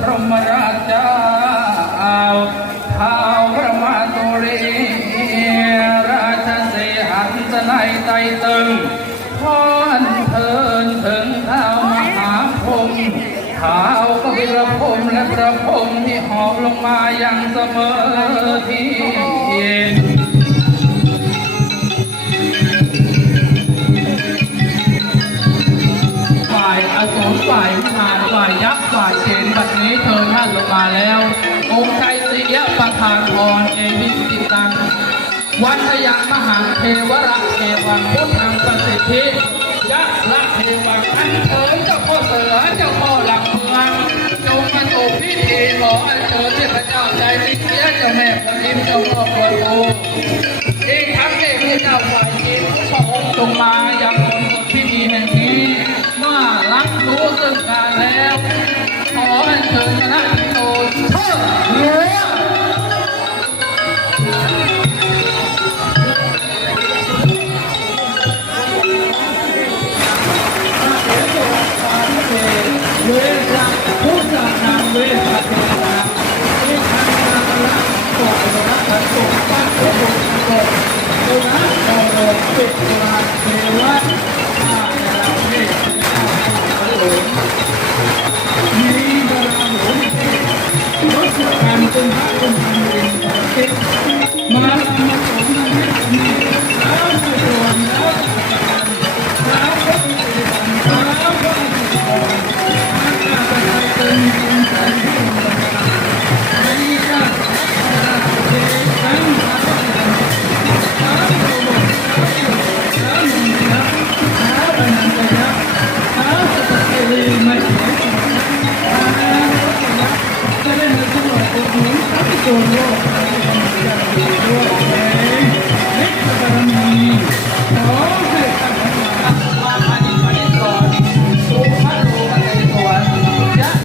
พรหมราชาท้าวพระมาตุรีราชสีหันสนายใจตึงท่อนเทินถึงท้าวมหาพรมท้าวกวิรพรมและพระพรมที่หอบลงมาอย่างเสมอที่ายวิมานฝ่ายยักษ์ฝ่ายเจนบัดนี้เธอท่านลงมาแล้ว องค์ใจสิยะประธานพรเอวิสิตังวัฒยมหาเทวระเทวังพุทธังประสิทธิยะละเทวังอันเชิญเจ้าพ่อเสือเจ้าพ่อหลักเมืองจงมาถูกพิธีขออันเชิญเทพเจ้าใจสิเสียเจ้าแม่พระอินทร์เจ้าพ่อพระโออีกทั้งเทพเจ้าฝ่ายจีนทุกพระองค์จงมา รับรู้ซึ่งการแล้ว ขอนเชิญคณะโตเชิดเรือเวลาพุทธนามเวสเทนาเวทังนาละโกรณะขันตุปัสสุโกโกโกนะโกโรปิตรเทวา 哎。